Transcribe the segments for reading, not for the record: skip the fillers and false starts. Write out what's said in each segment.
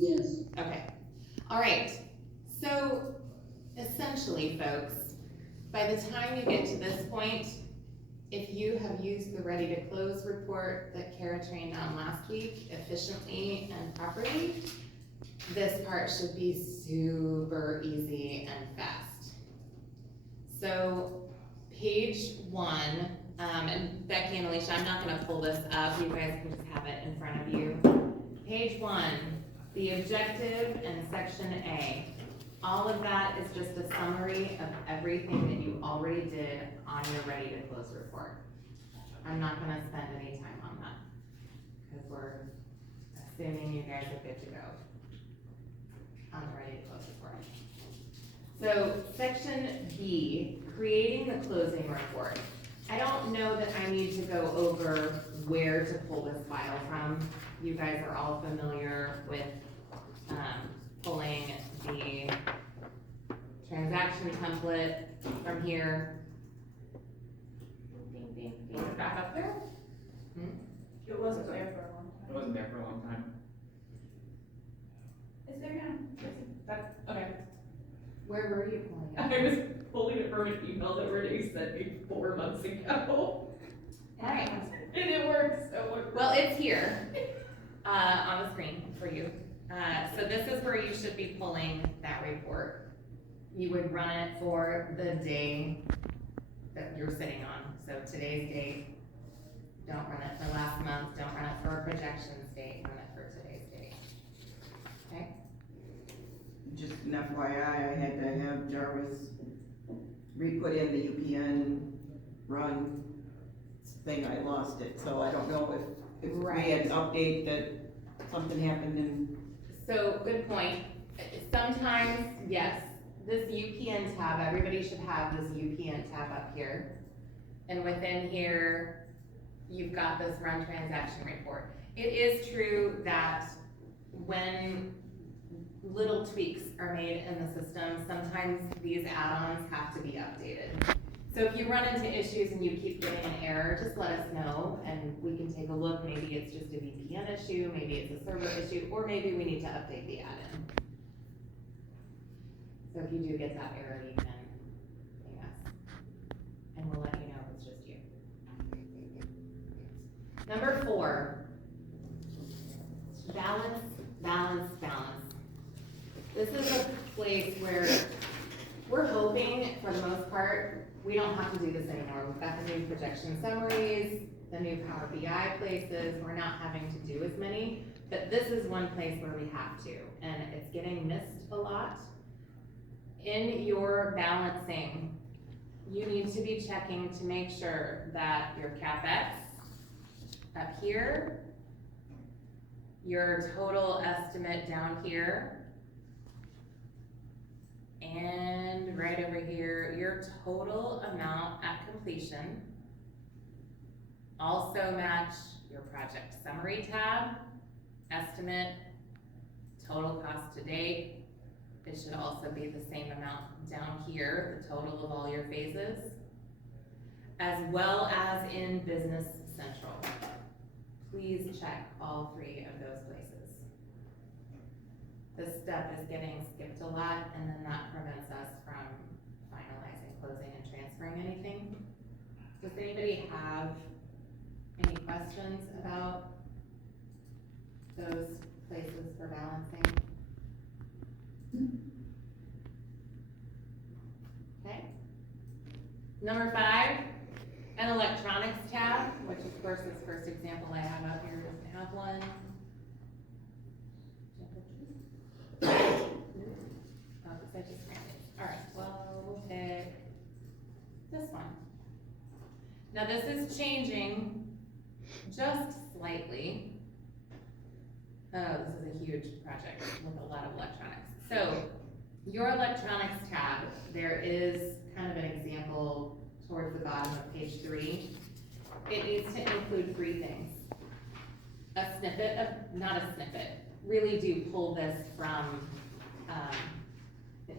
Yes. Okay, all right. So essentially, folks, by the time you get to this point, if you have used the ready to close report that Kara trained on last week efficiently and properly, this part should be super easy and fast. So page 1, and Becky and Alicia, I'm not gonna pull this up, you guys can just have it in front of you. Page 1, the objective and section A. All of that is just a summary of everything that you already did on your ready to close report. I'm not gonna spend any time on that, because we're assuming you guys are good to go on the ready to close report. So section B, creating the closing report. I don't know that I need to go over where to pull this file from. You guys are all familiar with pulling the transaction template from here. Ding, ding, ding. Back up there? It wasn't there for a long It time. wasn't there for a long time. It's there now. Okay. Where were you pulling I it? was pulling it from an email that Renee sent me 4 months ago. Alright, And it works, so it well, it's here, on the screen for you. So this is where you should be pulling that report. You would run it for the day that you're sitting on. So today's date, don't run it for last month, don't run it for a projections date, run it for today's date. Okay? Just an FYI, I had to have Jarvis re-put in the UPN run thing, I lost it, so I don't know if we had an update that something happened and. So, good point. Sometimes, yes, this UPN tab, everybody should have this UPN tab up here. And within here, you've got this run transaction report. It is true that when little tweaks are made in the system, sometimes these add-ons have to be updated. So if you run into issues and you keep getting an error, just let us know and we can take a look. Maybe it's just a VPN issue, maybe it's a server issue, or maybe we need to update the add-in. So if you do get that error, you can ping us and we'll let you know if it's just you. Number 4, balance, balance, balance. This is a place where we're hoping, for the most part, we don't have to do this anymore. We've got the new projection summaries, the new Power BI places, we're not having to do as many, but this is one place where we have to, and it's getting missed a lot. In your balancing, you need to be checking to make sure that your CapEx up here, your total estimate down here, and right over here, your total amount at completion also match your project summary tab, estimate, total cost to date. It should also be the same amount down here, the total of all your phases, as well as in Business Central. Please check all 3 of those places. This step is getting skipped a lot, and then that prevents us from finalizing, closing, and transferring anything. Does anybody have any questions about those places for balancing? Okay. Number 5, an electronics tab, which of course this first example I have up here doesn't have one. Oh, because I just found it. All right, well, we'll pick this one. Now this is changing just slightly. Oh, this is a huge project with a lot of electronics. So your electronics tab, there is kind of an example towards the bottom of page 3. It needs to include 3 things. A snippet of, not a snippet, really do pull this from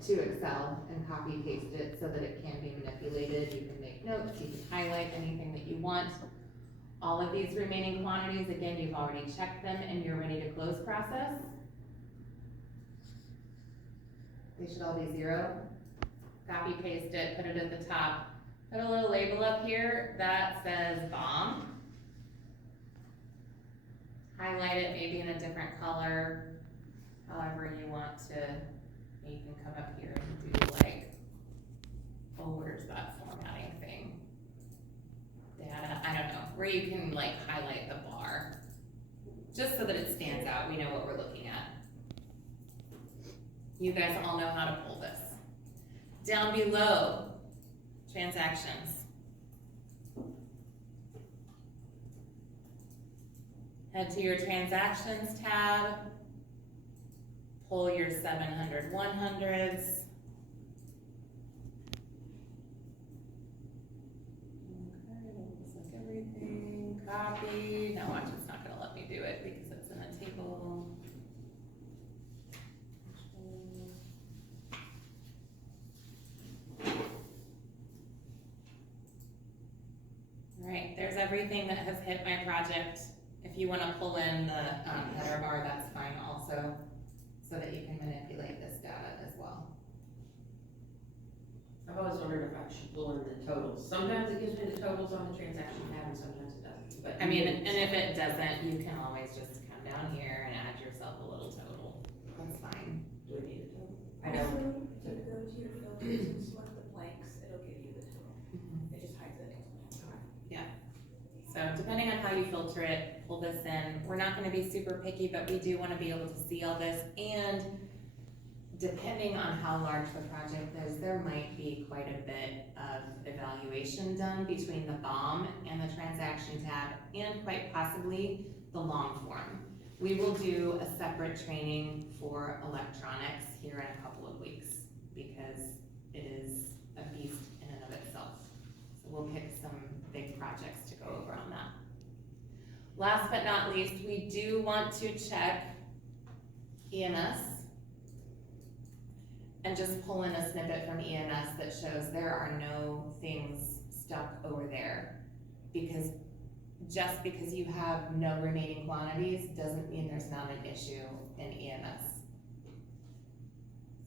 to Excel and copy paste it so that it can be manipulated. You can make notes, you can highlight anything that you want. All of these remaining quantities, again, you've already checked them in your ready to close process. They should all be 0. Copy paste it, put it at the top. Put a little label up here that says bomb. Highlight it maybe in a different color, however you want to. You can come up here and do like, oh, where's that formatting thing? Data, I don't know, where you can like highlight the bar, just so that it stands out, we know what we're looking at. You guys all know how to pull this. Down below, transactions. Head to your transactions tab, pull your 700, 100s. Okay, looks like everything, copy. No, watch, it's not gonna let me do it because it's in a table. All right, there's everything that has hit my project. If you wanna pull in the header bar, that's fine also, so that you can manipulate this data as well. I've always wondered if I should pull in the totals. Sometimes it gives me the totals on the transaction tab and sometimes it doesn't, but. I mean, and if it doesn't, you can always just come down here and add yourself a little total. That's fine. Do we need a total? I Also, don't. if you go to your filters and select the blanks, it'll give you the total. It just hides it. So depending on how you filter it, pull this in. We're not gonna be super picky, but we do wanna be able to see all this. And depending on how large the project is, there might be quite a bit of evaluation done between the BOM and the transaction tab, and quite possibly the long form. We will do a separate training for electronics here in a couple of weeks, because it is a beast in and of itself. So we'll pick some big projects to go over on that. Last but not least, we do want to check EMS and just pull in a snippet from EMS that shows there are no things stuck over there. Because just because you have no remaining quantities doesn't mean there's not an issue in EMS.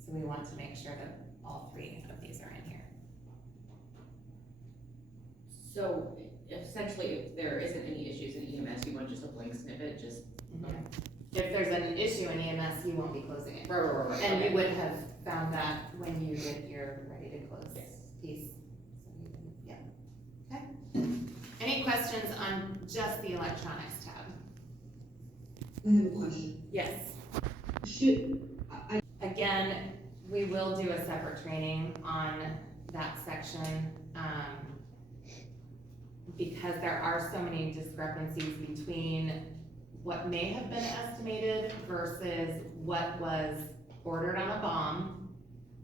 So we want to make sure that all 3 of these are in here. So essentially, if there isn't any issues in EMS, you want just a blank snippet, just. If there's an issue in EMS, you won't be closing it. Right. And okay. you would have found that when you did your ready to close piece. So you can, yeah. Okay. Any questions on just the electronics tab? I have a question. Yes. Again, we will do a separate training on that section, because there are so many discrepancies between what may have been estimated versus what was ordered on a BOM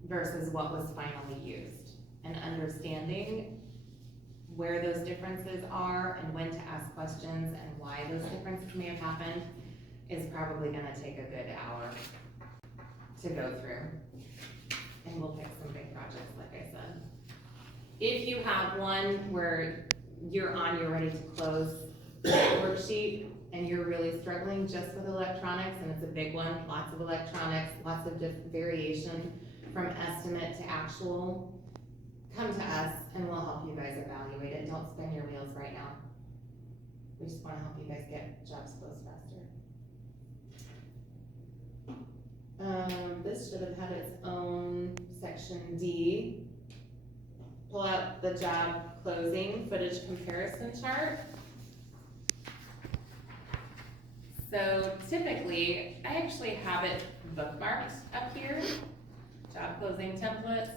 versus what was finally used. And understanding where those differences are and when to ask questions and why those differences may have happened is probably gonna take a good hour to go through. And we'll pick some big projects, like I said. If you have one where you're on your ready to close worksheet and you're really struggling just with electronics, and it's a big one, lots of electronics, lots of variation from estimate to actual, come to us and we'll help you guys evaluate it. Don't spin your wheels right now. We just wanna help you guys get jobs closed faster. This should have had its own section D. Pull out the job closing footage comparison chart. So typically, I actually have it bookmarked up here, job closing templates.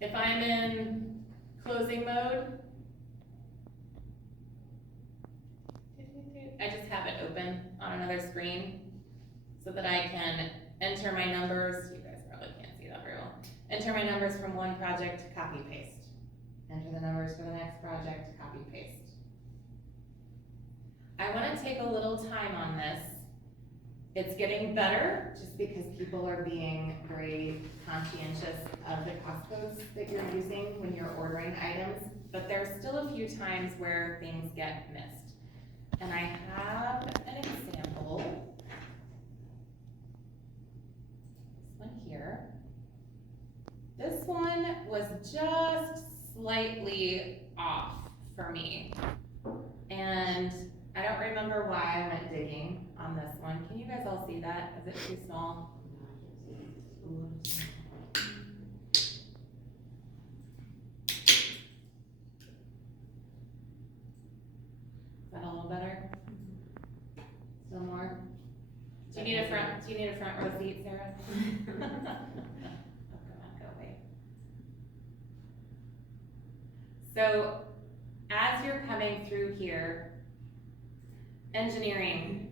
If I'm in closing mode, I just have it open on another screen so that I can enter my numbers. You guys probably can't see that very well. Enter my numbers from one project, copy paste. Enter the numbers for the next project, copy paste. I wanna take a little time on this. It's getting better just because people are being very conscientious of the cost codes that you're using when you're ordering items, but there's still a few times where things get missed. And I have an example. This one here. one was just slightly off for me. And I don't remember why I went digging on this one. Can you guys all see that? Is it too small? Is that a little better? Still more? Do you need a front row seat, Sarah? Oh, come on, go away. So, as you're coming through here, engineering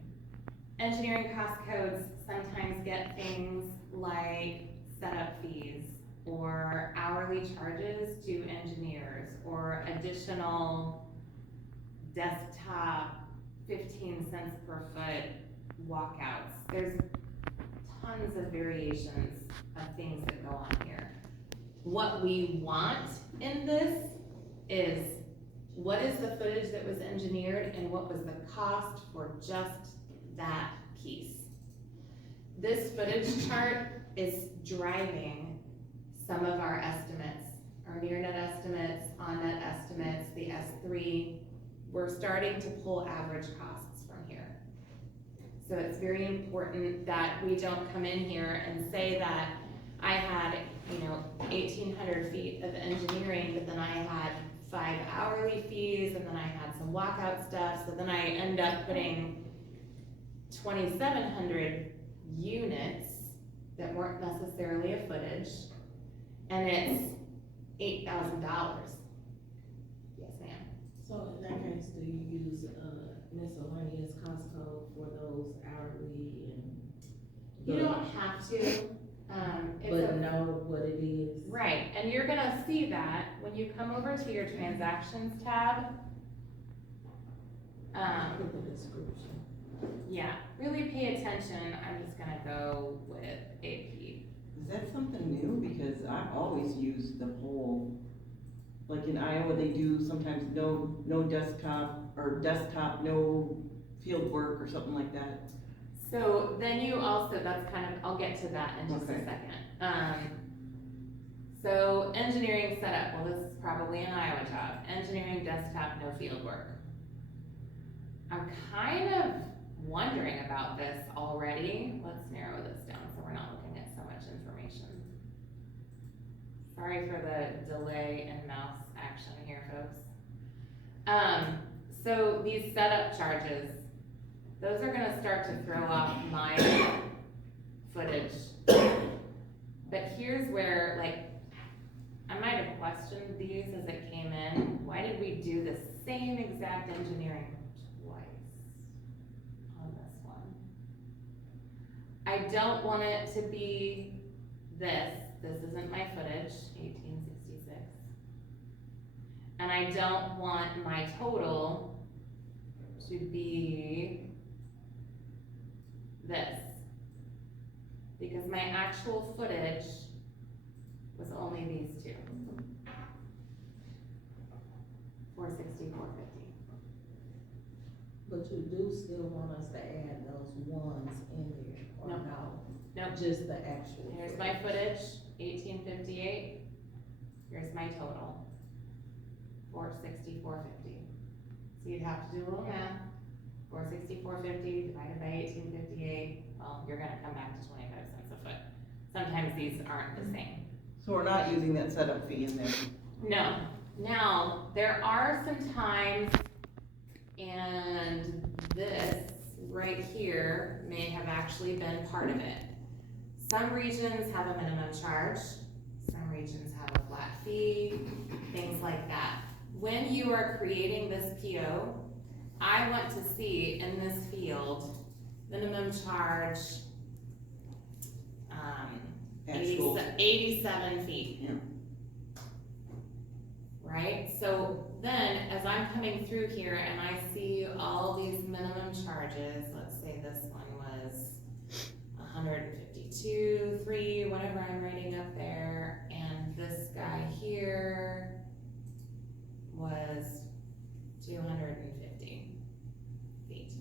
cost codes sometimes get things like setup fees or hourly charges to engineers or additional desktop 15 cents per foot walkouts. There's tons of variations of things that go on here. What we want in this is what is the footage that was engineered and what was the cost for just that piece. This footage chart is driving some of our estimates, our near net estimates, on net estimates, the S3. We're starting to pull average costs from here. So it's very important that we don't come in here and say that I had, 1,800 feet of engineering, but then I had 5 hourly fees, and then I had some walkout stuff, so then I end up putting 2,700 units that weren't necessarily a footage, and it's $8,000. Yes, ma'am. So in that case, do you use miscellaneous cost code for those hourly and? You don't have to, But know what it is? right, and you're gonna see that when you come over to your transactions tab. Put the description. Yeah, really pay attention. I'm just gonna go with AP. Is that something new? Because I've always used the whole, like in Iowa, they do sometimes no desktop, no field work or something like that. So then you also, that's kind of, I'll get to that in just a Okay. second. So engineering setup, well, this is probably an Iowa job. Engineering desktop, no field work. I'm kind of wondering about this already. Let's narrow this down so we're not looking at so much information. Sorry for the delay in mouse action here, folks. So these setup charges, those are gonna start to throw off my footage. But here's where, I might have questioned these as it came in. Why did we do the same exact engineering twice on this one? I don't want it to be this. This isn't my footage, 1866. And I don't want my total to be this. Because my actual footage was only these two. 460, 450. But you do still want us to add those ones in there, or No. no? Nope. Just the actual. Here's my footage, 1858. Here's my total, 460, 450. So you'd have to do a little math. 460, 450 divided by 1858. Well, you're gonna come back to 25 cents a foot. Sometimes these aren't the same. So we're not using that setup fee in there. No. Now, there are some times, and this right here may have actually been part of it. Some regions have a minimum charge, some regions have a flat fee, things like that. When you are creating this PO, I want to see in this field, minimum charge, Actual. 87 feet. Yeah. Right, so then, as I'm coming through here and I see all these minimum charges, let's say this one was 152, 3, whatever I'm writing up there, and this guy here was 250 feet.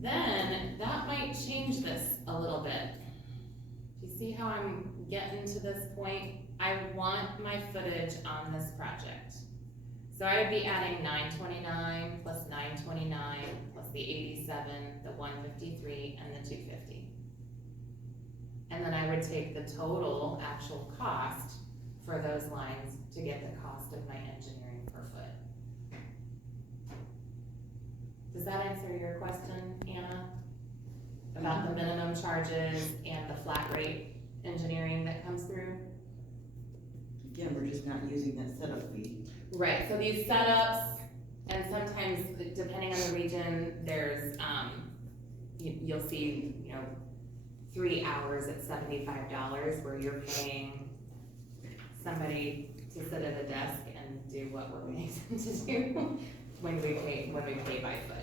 Then, that might change this a little bit. Do you see how I'm getting to this point? I want my footage on this project. So I would be adding 929 plus 929 plus the 87, the 153, and the 250. And then I would take the total actual cost for those lines to get the cost of my engineering per foot. Does that answer your question, Anna? About the minimum charges and the flat rate engineering that comes through? Again, we're just not using that setup fee. Right, so these setups, and sometimes, depending on the region, there's, you'll see, 3 hours at $75, where you're paying somebody to sit at a desk and do what we're paying them to do when we pay by foot.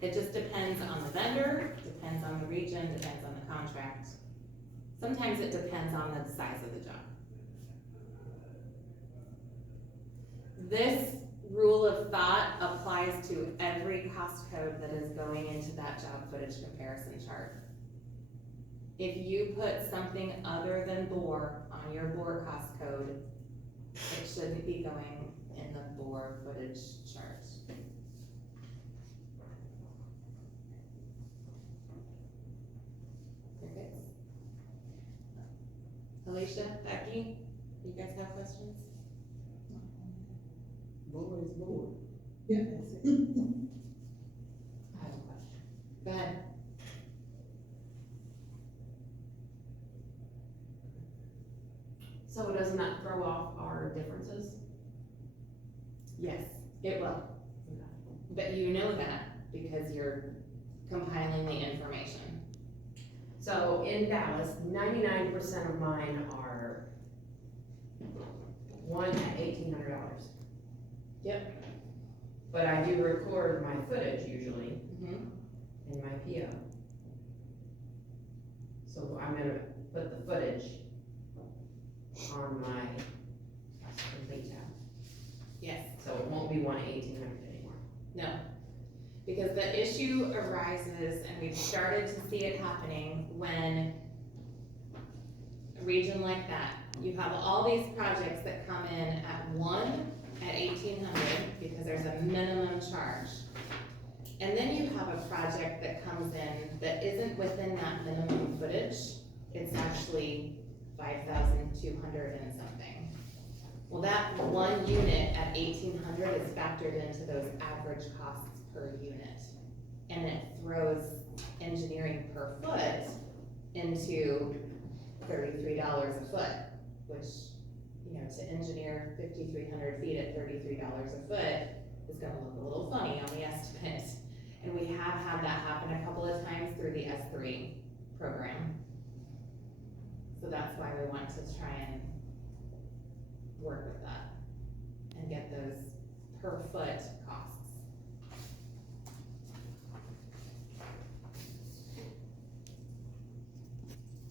It just depends on the vendor, depends on the region, depends on the contract. Sometimes it depends on the size of the job. This rule of thought applies to every cost code that is going into that job footage comparison chart. If you put something other than bore on your bore cost code, it shouldn't be going in the bore footage chart. Okay. Alicia, Becky, you guys have questions? Board is board. Yeah. That's it. I have a question. Go ahead. So doesn't that throw off our differences? Yes, it will. But you know that because you're compiling the information. So in Dallas, 99% of mine are one at $1,800. Yep. But I do record my footage usually Mm-hmm. in my PO. So I'm gonna put the footage on my complete tab. Yes. So it won't be one at 1,800 anymore. No. Because the issue arises, and we've started to see it happening when a region like that, you have all these projects that come in at 1,800 because there's a minimum charge. And then you have a project that comes in that isn't within that minimum footage. It's actually 5,200 and something. Well, that one unit at 1,800 is factored into those average costs per unit. And it throws engineering per foot into $33 a foot, which, to engineer 5,300 feet at $33 a foot is gonna look a little funny on the estimate. And we have had that happen a couple of times through the S3 program. So that's why we want to try and work with that and get those per foot costs.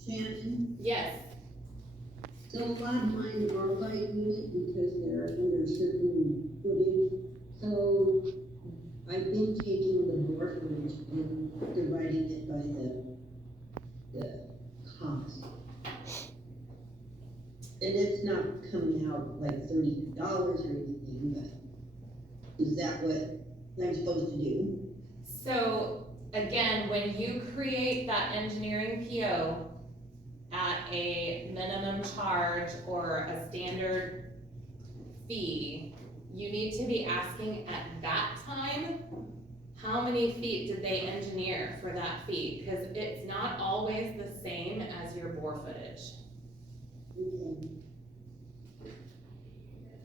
Shannon, Yes, so a lot of mine are by unit because they're under certain footage. So I've been taking the board footage and dividing it by the cost. And it's not coming out like $30 or anything, but is that what I'm supposed to do? so again, when you create that engineering PO at a minimum charge or a standard fee, you need to be asking at that time, how many feet did they engineer for that fee? Because it's not always the same as your bore footage. Okay.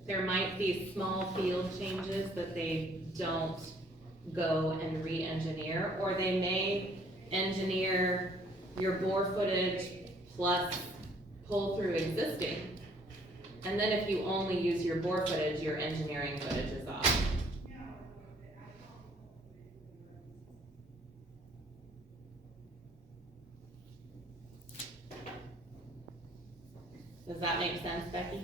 There might be small field changes that they don't go and re-engineer, or they may engineer your bore footage plus pull through existing. And then if you only use your bore footage, your engineering footage is off. Does that make sense, Becky?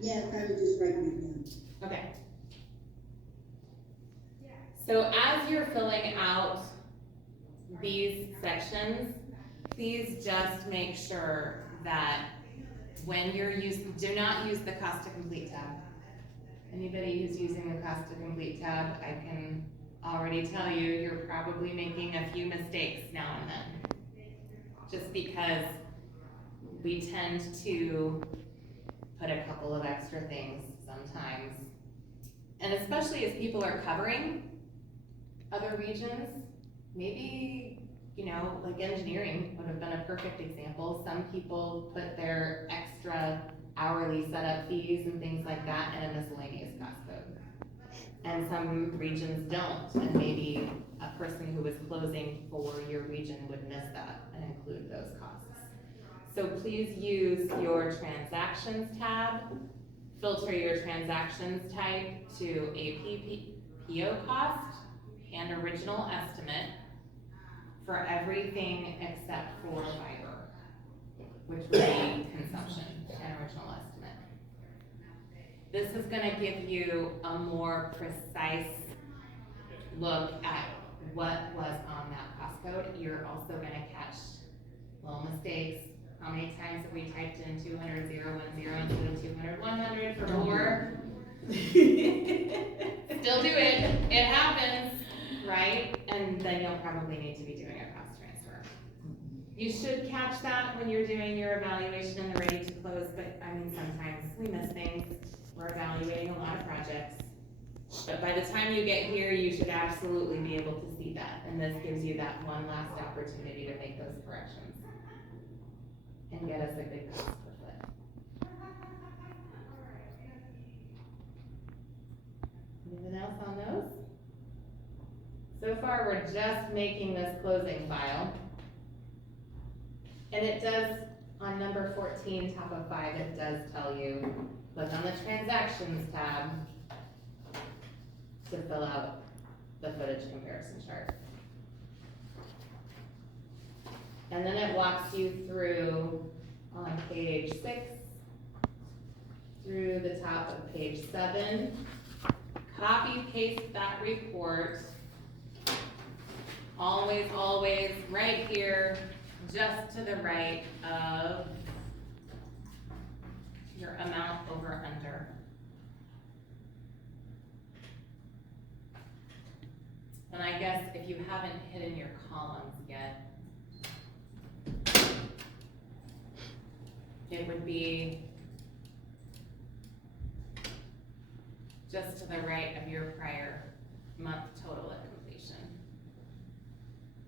Yes, I was just writing it down. Okay. So as you're filling out these sections, please just make sure that when you're do not use the cost to complete tab. Anybody who's using the cost to complete tab, I can already tell you, you're probably making a few mistakes now and then. Just because we tend to put a couple of extra things sometimes. And especially as people are covering other regions, maybe, you know, like engineering would have been a perfect example. Some people put their extra hourly setup fees and things like that in a miscellaneous cost code. And some regions don't, and maybe a person who was closing for your region would miss that and include those costs. So please use your transactions tab, filter your transactions type to a PO cost and original estimate for everything except for fiber, which would be consumption and original estimate. This is gonna give you a more precise look at what was on that cost code. You're also gonna catch little mistakes. How many times have we typed in 200, 010 instead of 200, 100 for more? Still do it, it happens, right? And then you'll probably need to be doing a cost transfer. You should catch that when you're doing your evaluation and the ready to close, but I mean, sometimes we miss things. We're evaluating a lot of projects. But by the time you get here, you should absolutely be able to see that. And this gives you that one last opportunity to make those corrections and get us a good cost per foot. Anything else on those? So far, we're just making this closing file. And it does, on number 14, top of 5, it does tell you, click on the transactions tab to fill out the footage comparison chart. And then it walks you through on page 6 through the top of page 7. Copy paste that report. Always, always right here, just to the right of your amount over under. And I guess if you haven't hidden your columns yet, it would be just to the right of your prior month total at completion.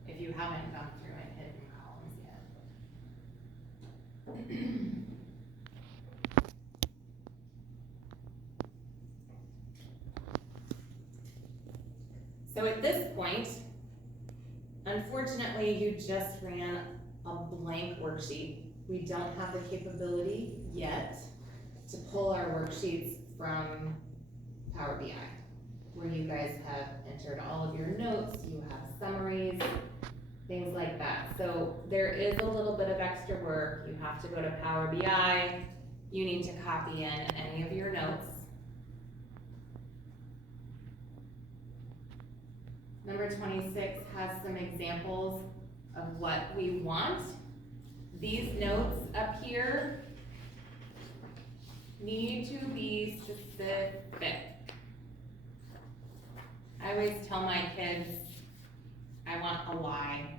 If you haven't gone through and hidden columns yet. So at this point, unfortunately, you just ran a blank worksheet. We don't have the capability yet to pull our worksheets from Power BI, where you guys have entered all of your notes, you have summaries, things like that. So there is a little bit of extra work. You have to go to Power BI. You need to copy in any of your notes. Number 26 has some examples of what we want. These notes up here need to be specific. I always tell my kids, I want a why.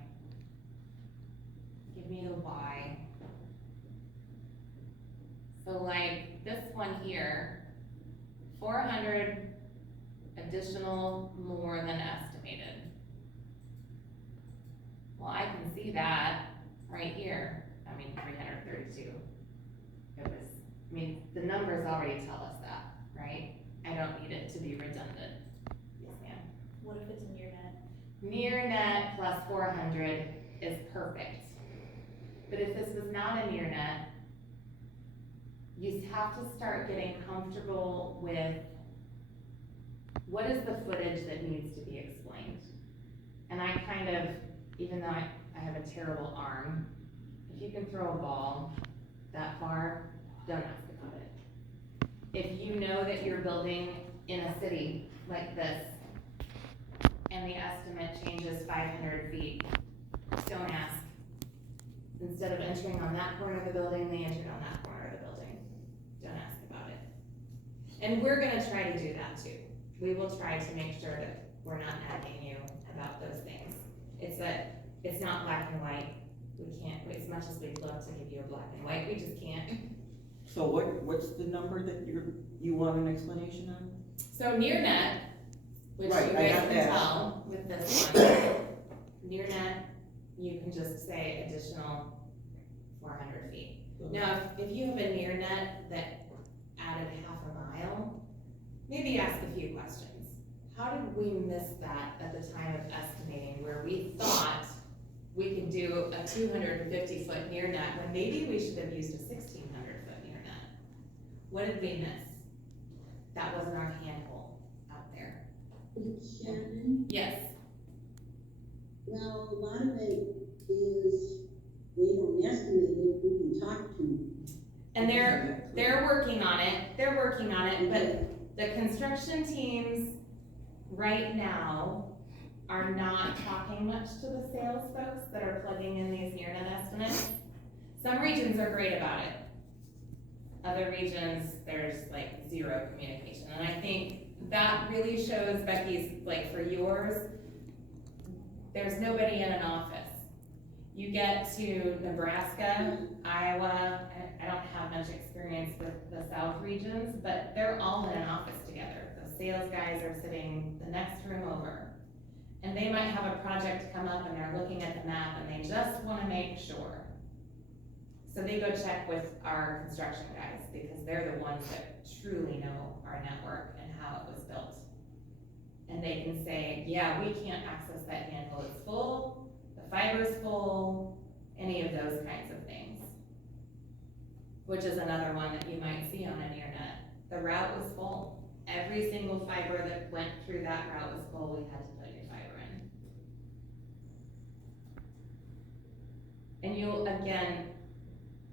Give me the why. So like this one here, 400 additional more than estimated. Well, I can see that right here. I mean, 332. It was, I mean, the numbers already tell us that, right? I don't need it to be redundant. Yes, ma'am. What if it's a near net? Near net plus 400 is perfect. But if this was not a near net, you have to start getting comfortable with what is the footage that needs to be explained. And I kind of, even though I have a terrible arm, if you can throw a ball that far, don't ask about it. If you know that you're building in a city like this, and the estimate changes 500 feet, don't ask. instead of entering on that corner of the building, they entered on that corner of the building. Don't ask about it. And we're gonna try to do that too. We will try to make sure that we're not nagging you about those things. It's not black and white. We can't, as much as we'd love to give you a black and white, we just can't. So what's the number that you want an explanation on? So near net, which you Right, I guys got can that. tell with this one, near net, you can just say additional 400 feet. Now, if you have a near net that added half a mile, maybe ask a few questions. How did we miss that at the time of estimating, where we thought we could do a 250-foot near net, when maybe we should have used a 1,600-foot near net? What did we miss? That wasn't our handhole out there. Shannon, Yes, well, a lot of it is, they don't estimate it, we can talk to. and they're working on it, but the construction teams right now are not talking much to the sales folks that are plugging in these near net estimates. Some regions are great about it. Other regions, there's like zero communication, and I think that really shows, Becky's, like for yours, there's nobody in an office. You get to Nebraska, Iowa, I don't have much experience with the south regions, but they're all in an office together. The sales guys are sitting the next room over. And they might have a project come up and they're looking at the map and they just wanna make sure. So they go check with our construction guys because they're the ones that truly know our network and how it was built. And they can say, yeah, we can't access that handle, it's full, the fiber's full, any of those kinds of things. Which is another one that you might see on a near net. The route was full. Every single fiber that went through that route was full, we had to put new fiber in. And you'll, again,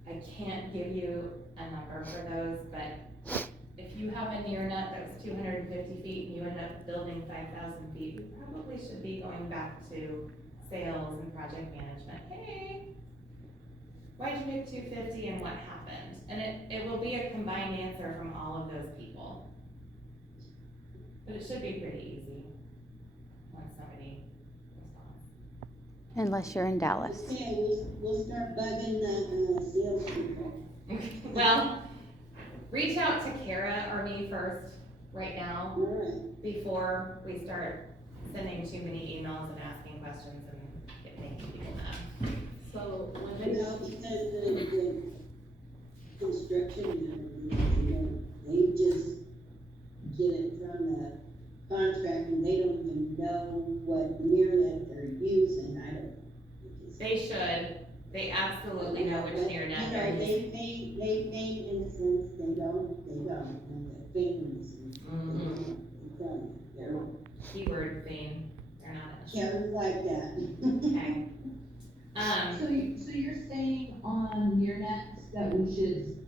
I can't give you a number for those, but if you have a near net that was 250 feet and you end up building 5,000 feet, we probably should be going back to sales and project management. Hey, why'd you make 250 and what happened? And it will be a combined answer from all of those people. But it should be pretty easy when somebody responds. Unless you're in Dallas. Okay, we'll start bugging the salespeople. Well, reach out to Kara or me first right now All right. before we start sending too many emails and asking questions and making people mad. So when they, Well, because the construction, they just get it from the contract and they don't even know what near net they're using, I don't. They should, they absolutely know which near net You they're know, using. they feign innocence, they don't, and they feign innocence. They're Keyword thing, they're not. Kevin's like that. Okay. So you're saying on near nets that we should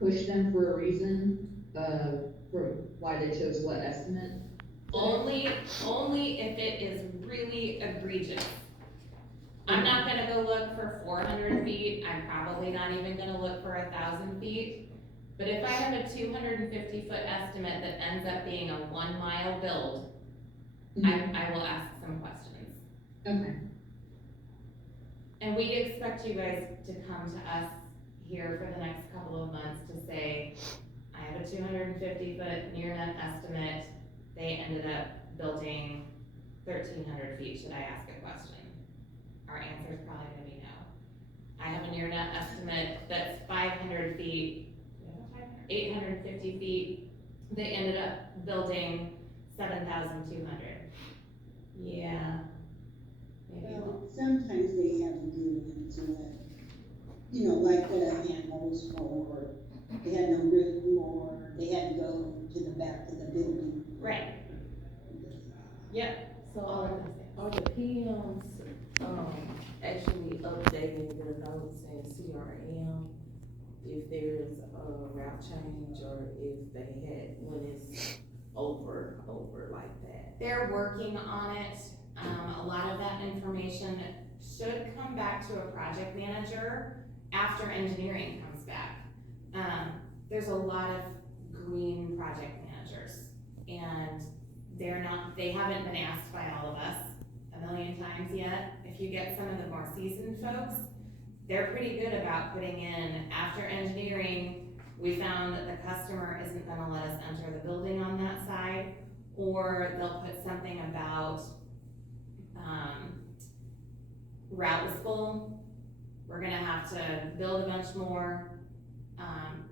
push them for a reason, for why they chose what estimate? Only if it is really egregious. I'm not gonna go look for 400 feet, I'm probably not even gonna look for 1,000 feet. But if I have a 250-foot estimate that ends up being a 1 mile build, I will ask some questions. Okay. And we expect you guys to come to us here for the next couple of months to say, I have a 250-foot near net estimate, they ended up building 1,300 feet, should I ask a question? Our answer is probably gonna be no. I have a near net estimate that's 500 feet, 850 feet, they ended up building 7,200. Yeah. Maybe. Well, sometimes they have to do it so that, you know, like the handle was full, or they had no room, or they had to go to the back of the building. Right. Yep. so are the PMs, actually updating the notes in CRM if there's a route change or if they had, when it's over like that? They're working on it. A lot of that information should come back to a project manager after engineering comes back. There's a lot of green project managers, and they haven't been asked by all of us a million times yet. If you get some of the more seasoned folks, they're pretty good about putting in, after engineering, we found that the customer isn't gonna let us enter the building on that side, or they'll put something about, route was full, we're gonna have to build a bunch more,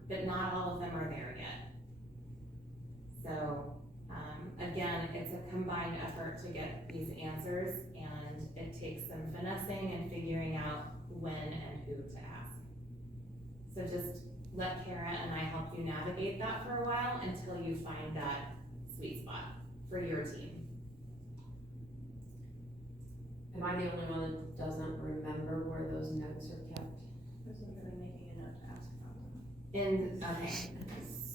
but not all of them are there yet. So, again, it's a combined effort to get these answers, and it takes some finessing and figuring out when and who to ask. So just let Kara and I help you navigate that for a while until you find that sweet spot for your team. Am I the only one that doesn't remember where those notes are kept? Wasn't really making enough to ask about them. Okay,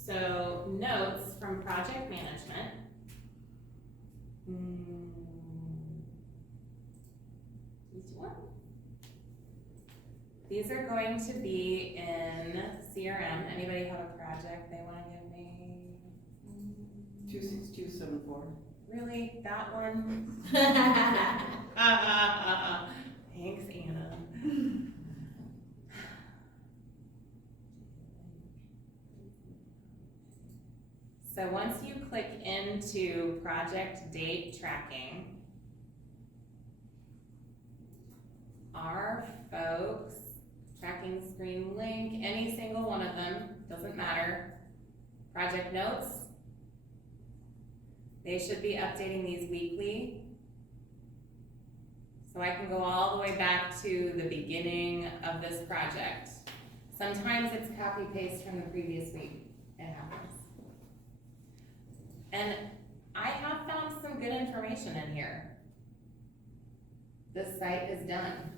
so notes from project management. Each one. These are going to be in CRM. Anybody have a project they wanna give me? 26274. Really, that one? Thanks, Anna. So once you click into project date tracking, our folks, tracking screen link, any single one of them, doesn't matter. Project notes, they should be updating these weekly. So I can go all the way back to the beginning of this project. Sometimes it's copy paste from the previous week, it happens. And I have found some good information in here. This site is done.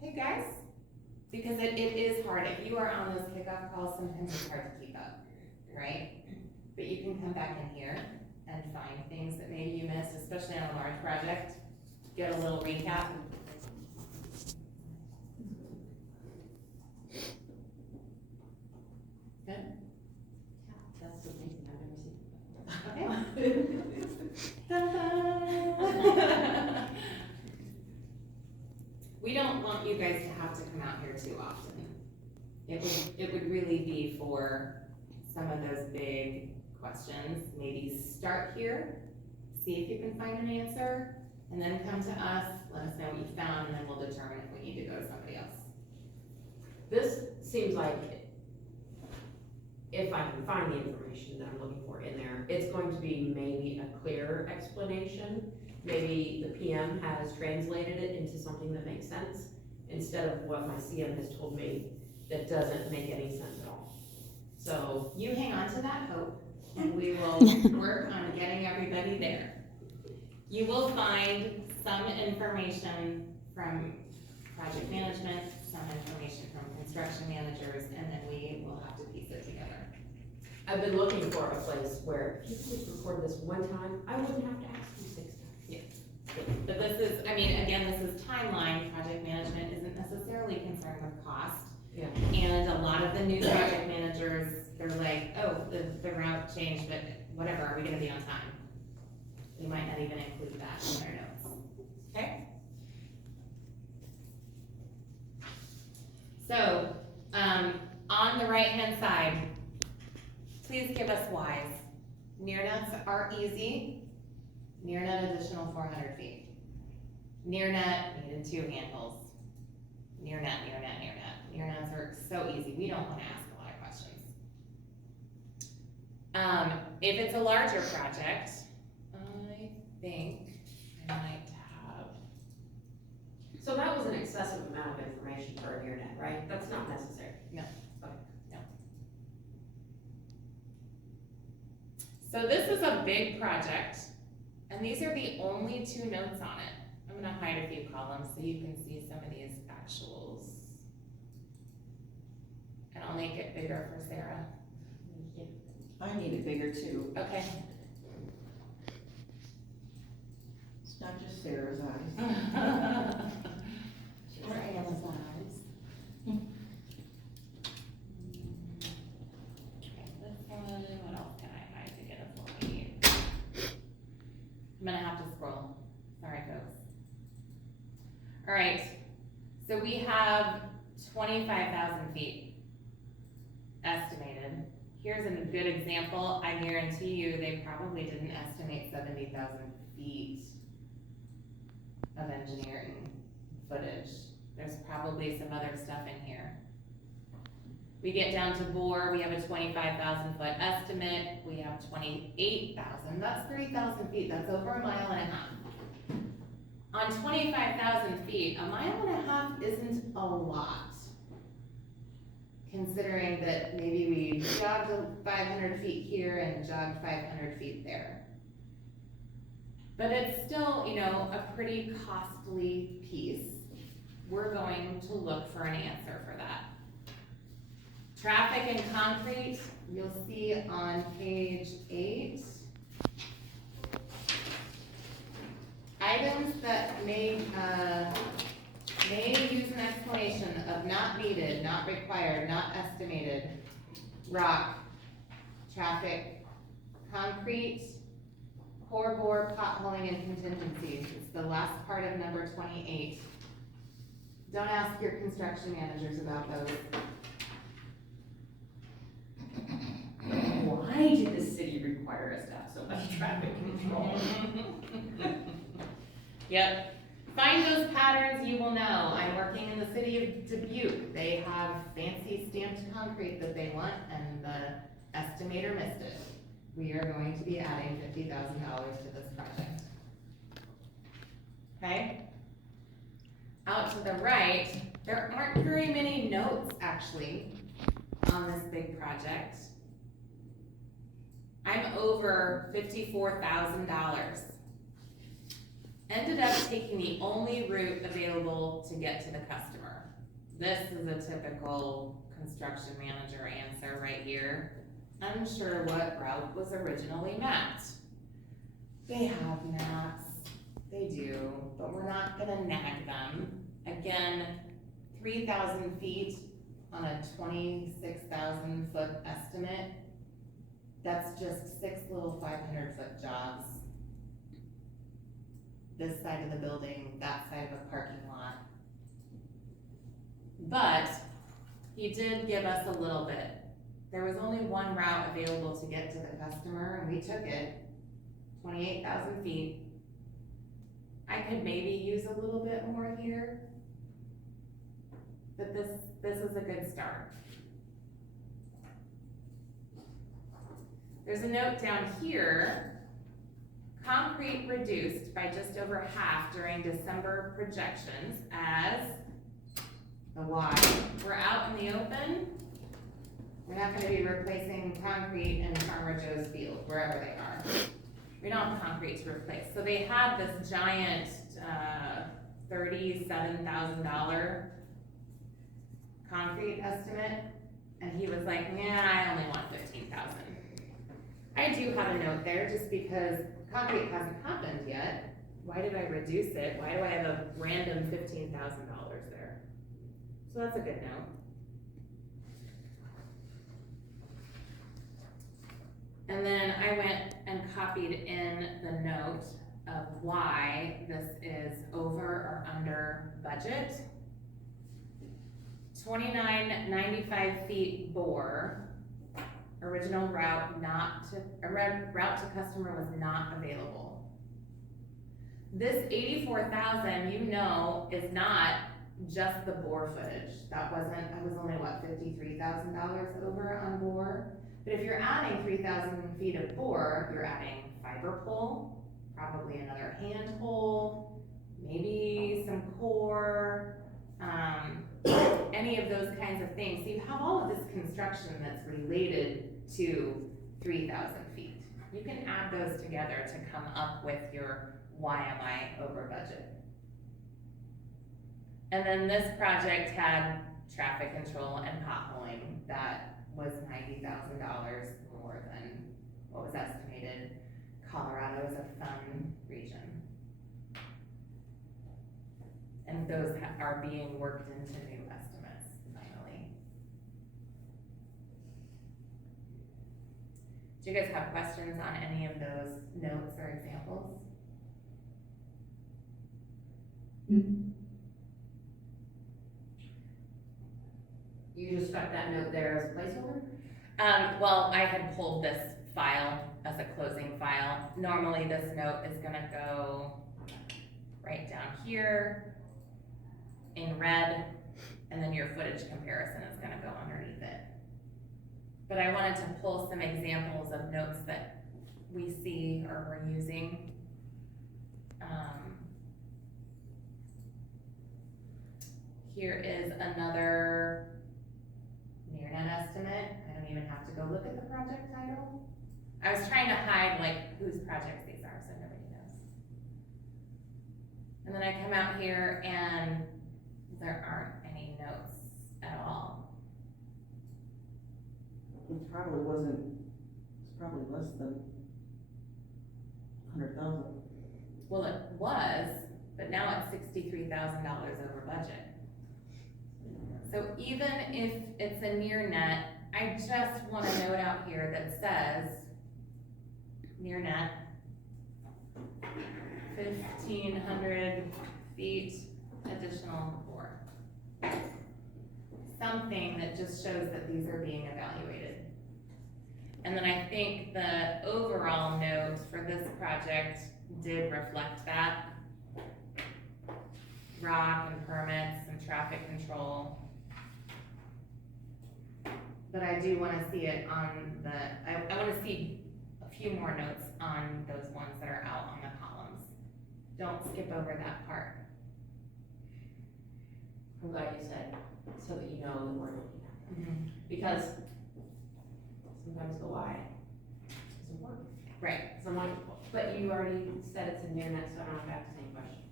Hey guys, because it is hard. If you are on those kickoff calls, sometimes it's hard to keep up, right? But you can come back in here and find things that maybe you missed, especially on a large project. Get a little recap. Good? That's amazing, I've Okay. never seen Ta-da. We don't want you guys to have to come out here too often. It would really be for some of those big questions. Maybe start here, see if you can find an answer, and then come to us, let us know what you found, and then we'll determine if we need to go to somebody else. This seems like, if I can find the information that I'm looking for in there, it's going to be maybe a clearer explanation. Maybe the PM has translated it into something that makes sense, instead of what my CM has told me that doesn't make any sense at all. So, You hang on to that hope, and we will work on getting everybody there. You will find some information from project management, some information from construction managers, and then we will have to piece it together. I've been looking for a place where if you could just record this one time, I wouldn't have to ask you 6 times. But this is, I mean, again, this is timeline. Project management isn't necessarily concerned with cost. Yeah. And a lot of the new project managers, they're like, oh, the route changed, but whatever, are we gonna be on time? We might not even include that in our notes, okay? So, on the right-hand side, please give us whys. Near nuts are easy. Near nut additional 400 feet. Near nut needed 2 handles. Near nut, near nut, near nut. Near nuts are so easy. We don't want to ask a lot of questions. If it's a larger project, I think I might have. So that was an excessive amount of information for a near net, right? That's not necessary. No. Okay. No. So this is a big project, and these are the only 2 notes on it. I'm gonna hide a few columns so you can see some of these actuals. And I'll make it bigger for Sarah. I need it bigger too. Okay. It's not just Sarah's eyes. for Amazon's. Okay, this one, what else can I hide to get us what we need? I'm gonna have to scroll, sorry folks. Alright, so we have 25,000 feet estimated. Here's a good example, I guarantee you they probably didn't estimate 70,000 feet of engineering footage. There's probably some other stuff in here. We get down to bore, we have a 25,000 foot estimate, we have 28,000, that's 3,000 feet, that's over a mile and a half. On 25,000 feet, a mile and a half isn't a lot, considering that maybe we jogged 500 feet here and jogged 500 feet there. But it's still, you know, a pretty costly piece. We're going to look for an answer for that. Traffic and concrete, you'll see on page 8. Items that may use an explanation of not needed, not required, not estimated. Rock, traffic, concrete, core bore, potholing, and contingencies. It's the last part of number 28. Don't ask your construction managers about those. Why did the city require us to have so much traffic control? Yep. Find those patterns, you will know. I'm working in the city of Dubuque. They have fancy stamped concrete that they want, and the estimator missed it. We are going to be adding $50,000 to this project. Okay? Out to the right, there aren't very many notes, actually, on this big project. I'm over $54,000. Ended up taking the only route available to get to the customer. This is a typical construction manager answer right here. Unsure what route was originally mapped. They have maps, they do, but we're not gonna nag them. Again, 3,000 feet on a 26,000 foot estimate. That's just 6 little 500 foot jobs. This side of the building, that side of a parking lot. But he did give us a little bit. There was only one route available to get to the customer, and we took it, 28,000 feet. I could maybe use a little bit more here, but this is a good start. There's a note down here. Concrete reduced by just over half during December projections as the why. We're out in the open. We're not gonna be replacing concrete in Farmer Joe's field, wherever they are. We don't have concrete to replace. So they had this giant $37,000 concrete estimate, and he was like, yeah, I only want 15,000. I do have a note there just because concrete hasn't happened yet. Why did I reduce it? Why do I have a random $15,000 there? So that's a good note. And then I went and copied in the note of why this is over or under budget. 2995 feet bore. Original route route to customer was not available. This 84,000, you know, is not just the bore footage. I was only what, $53,000 over on bore? But if you're adding 3,000 feet of bore, you're adding fiber pole, probably another hand hole, maybe some core, any of those kinds of things. So you have all of this construction that's related to 3,000 feet. You can add those together to come up with your why am I over budget. And then this project had traffic control and potholing that was $90,000 more than what was estimated. Colorado is a fun region. And those are being worked into new estimates finally. Do you guys have questions on any of those notes or examples? You just stuck that note there as a placeholder? Well, I had pulled this file as a closing file. Normally this note is gonna go right down here in red, and then your footage comparison is gonna go underneath it. But I wanted to pull some examples of notes that we see or we're using. Here is another near net estimate. I don't even have to go look at the project title. I was trying to hide like whose projects these are so nobody knows. And then I come out here and there aren't any notes at all. It probably wasn't, it's probably less than 100,000. Well, it was, but now it's $63,000 over budget. So even if it's a near net, I just want a note out here that says near net, 1,500 feet additional bore. Something that just shows that these are being evaluated. And then I think the overall note for this project did reflect that. Rock and permits and traffic control. But I do wanna see it on the, I wanna see a few more notes on those ones that are out on the columns. Don't skip over that part. I'm glad you said, so that you know that we're looking at them. Because sometimes go, why? It's important. Right. So I'm like, but you already said it's a near net, so I don't have to ask any questions.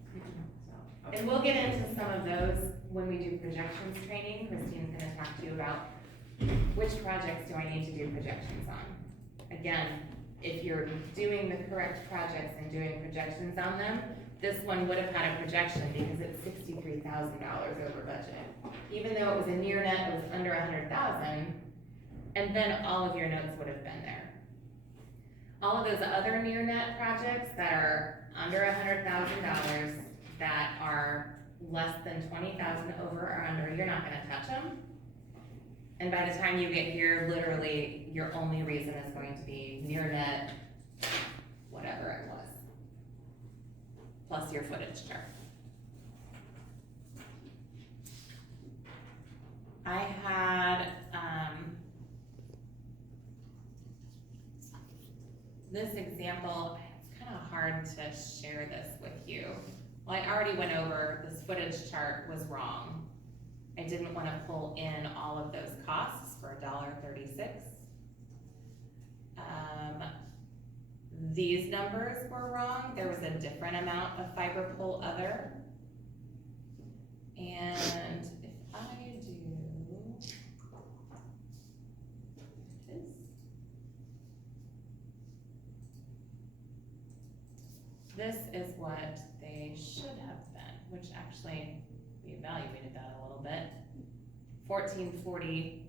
So, okay. And we'll get into some of those when we do projections training. Christine's gonna talk to you about which projects do I need to do projections on. Again, if you're doing the correct projects and doing projections on them, this one would have had a projection because it's $63,000 over budget. Even though it was a near net, it was under 100,000, and then all of your notes would have been there. All of those other near net projects that are under $100,000, that are less than 20,000 over or under, you're not gonna touch them. And by the time you get here, literally, your only reason is going to be near net, whatever it was, plus your footage chart. I had, this example, it's kind of hard to share this with you. Well, I already went over, this footage chart was wrong. I didn't want to pull in all of those costs for $1.36. These numbers were wrong. There was a different amount of fiber pull other. And if I do this is what they should have been, which actually, we evaluated that a little bit. 1440,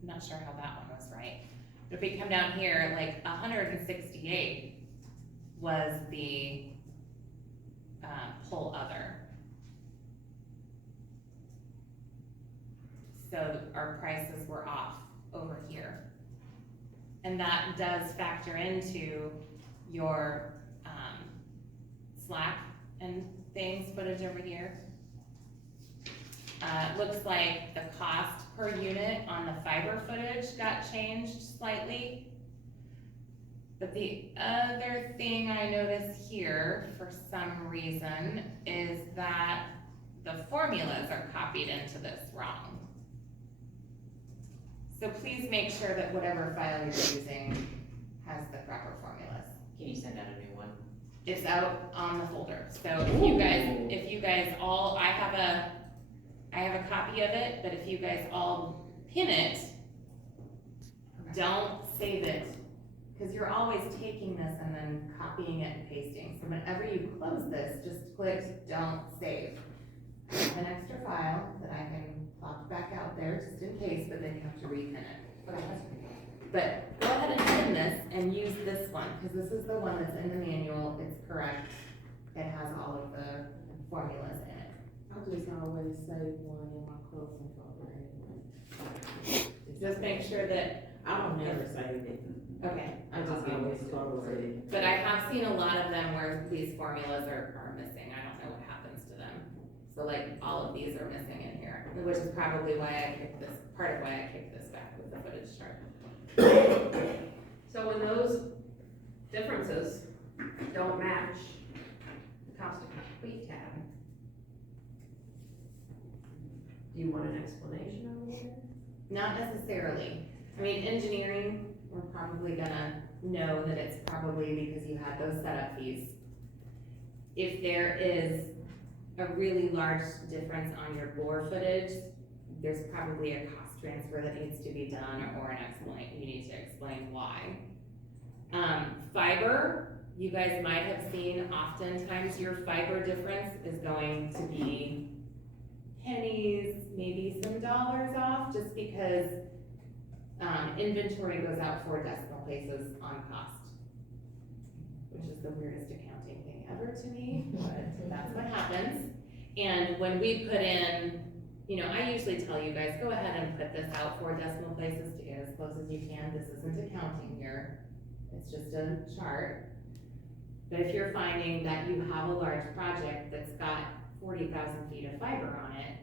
I'm not sure how that one was right. But if we come down here, like 168 was the pull other. So our prices were off over here. And that does factor into your Slack and things footage over here. Looks like the cost per unit on the fiber footage got changed slightly. But the other thing I notice here, for some reason, is that the formulas are copied into this wrong. So please make sure that whatever file you're using has the proper formulas. Can you send out a new one? It's out on the folder. So if you guys all, I have a copy of it, but if you guys all pin it, don't save it. Because you're always taking this and then copying it and pasting. So whenever you close this, just click don't save. I have an extra file that I can plop back out there just in case, but then you have to repin it. Okay, that's But go ahead and pin this and use this one, because this is the one that's in the manual, it's correct. It has all of the formulas in it. I just always save one in my closing folder anyway. Just make sure that, I don't never save it. okay, I just always close it. but I have seen a lot of them where these formulas are missing, I don't know what happens to them. So like, all of these are missing in here, which is probably why I kicked this, part of why I kicked this back with the footage chart. So when those differences don't match the cost to complete tab, do you want an explanation over there? Not necessarily. I mean, engineering, we're probably gonna know that it's probably because you had those setup fees. If there is a really large difference on your bore footage, there's probably a cost transfer that needs to be done or an explanation, you need to explain why. Fiber, you guys might have seen oftentimes your fiber difference is going to be pennies, maybe some dollars off, just because inventory goes out 4 decimal places on cost, which is the weirdest accounting thing ever to me, but that's what happens. And when we put in, you know, I usually tell you guys, go ahead and put this out 4 decimal places to get as close as you can. This isn't accounting here, it's just a chart. But if you're finding that you have a large project that's got 40,000 feet of fiber on it,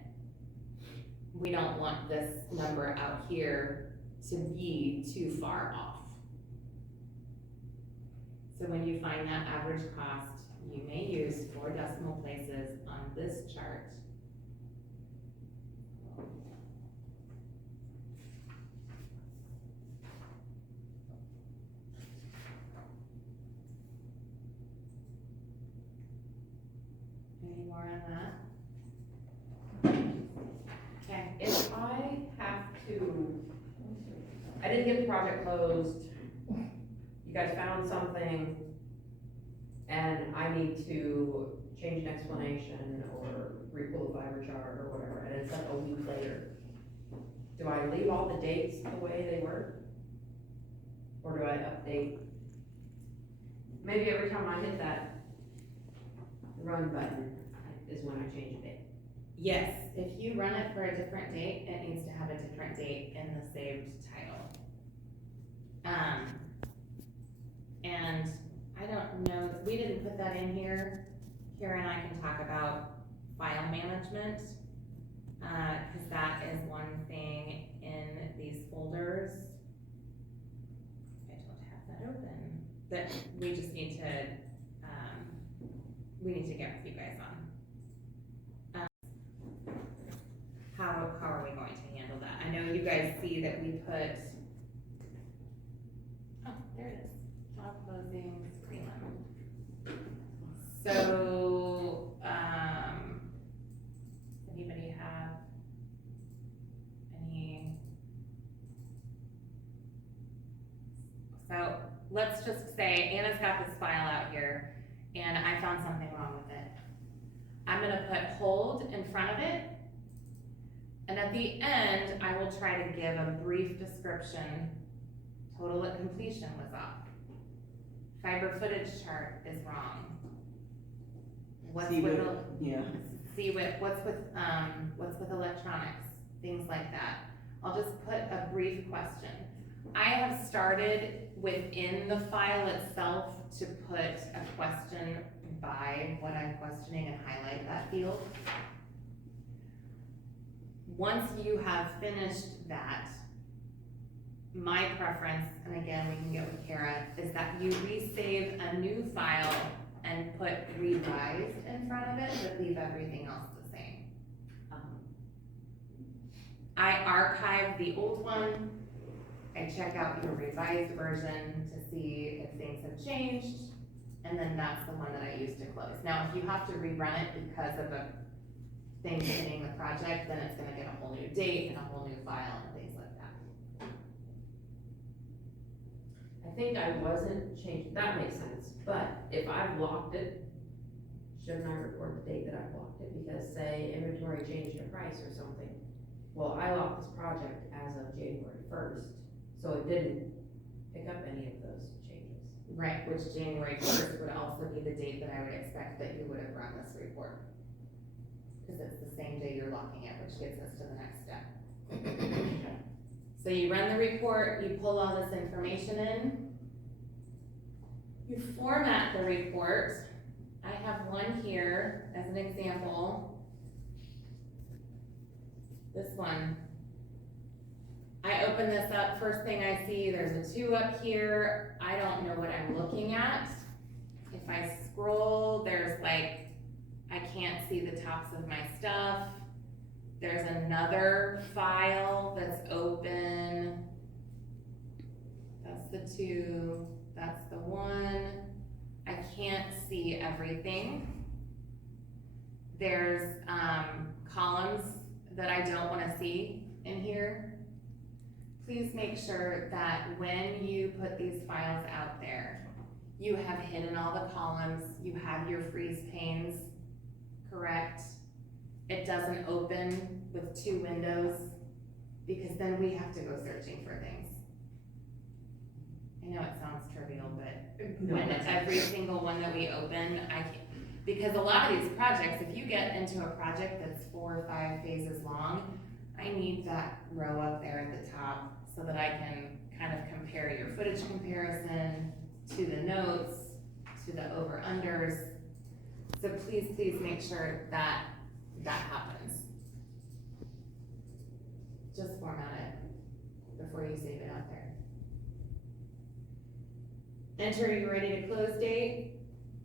we don't want this number out here to be too far off. So when you find that average cost, you may use 4 decimal places on this chart. Any more on that? Okay, If I have to, I didn't get the project closed, you guys found something, and I need to change an explanation or repull the fiber chart or whatever, and it's like a week later, do I leave all the dates the way they were? Or do I update? Maybe every time I hit that run button is when I change a date. yes, if you run it for a different date, it needs to have a different date in the saved title. And I don't know, we didn't put that in here. Kara and I can talk about file management, cause that is one thing in these folders. I don't have that open, that we just need to, we need to get with you guys on. How are we going to handle that? I know you guys see that we put, oh, there it is, job closings, prelim. So, anybody have any? So, let's just say Anna's got this file out here, and I found something wrong with it. I'm gonna put hold in front of it, and at the end, I will try to give a brief description. Total at completion was off. Fiber footage chart is wrong. What's See with what- the, Yeah, what's with electronics, things like that. I'll just put a brief question. I have started within the file itself to put a question by what I'm questioning and highlight that field. Once you have finished that, my preference, and again, we can get with Kara, is that you resave a new file and put revised in front of it, but leave everything else the same. I archive the old one, I check out your revised version to see if things have changed, and then that's the one that I use to close. Now, if you have to rerun it because of a thing hitting the project, then it's gonna get a whole new date and a whole new file and things like that. I think I wasn't changing, that makes sense, but if I've locked it, shouldn't I report the date that I blocked it? Because say inventory changed in price or something. Well, I locked this project as of January first, so it didn't pick up any of those changes. Right, which January first would also be the date that I would expect that you would have run this report. Cause it's the same day you're locking it, which gets us to the next step. So you run the report, you pull all this information in. You format the report. I have one here as an example. This one. I open this up, first thing I see, there's a 2 up here. I don't know what I'm looking at. If I scroll, there's like, I can't see the tops of my stuff. There's another file that's open. That's the 2, that's the 1. I can't see everything. There's columns that I don't wanna see in here. Please make sure that when you put these files out there, you have hidden all the columns, you have your freeze panes correct. It doesn't open with 2 windows, because then we have to go searching for things. I know it sounds trivial, but No, when that's- every single one that we open, I can't, because a lot of these projects, if you get into a project that's 4 or 5 phases long, I need that row up there at the top so that I can kind of compare your footage comparison to the notes, to the over-unders. So please make sure that that happens. Just format it before you save it out there. Enter your ready to close date,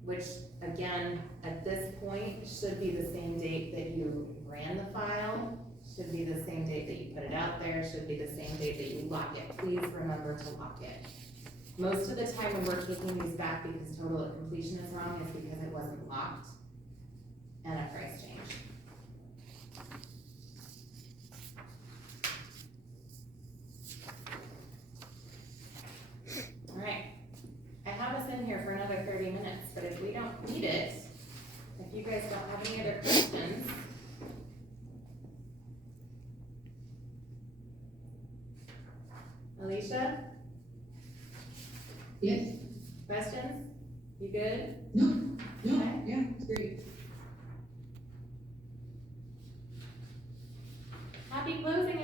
which again, at this point, should be the same date that you ran the file, should be the same date that you put it out there, should be the same date that you lock it. Please remember to lock it. Most of the time when we're kicking these back because total completion is wrong is because it wasn't locked and a price change. All right, I have us in here for another 30 minutes, but if we don't need it, if you guys don't have any other questions, Alicia, Yes, questions? You good? no, Okay. yeah, it's great. Happy closing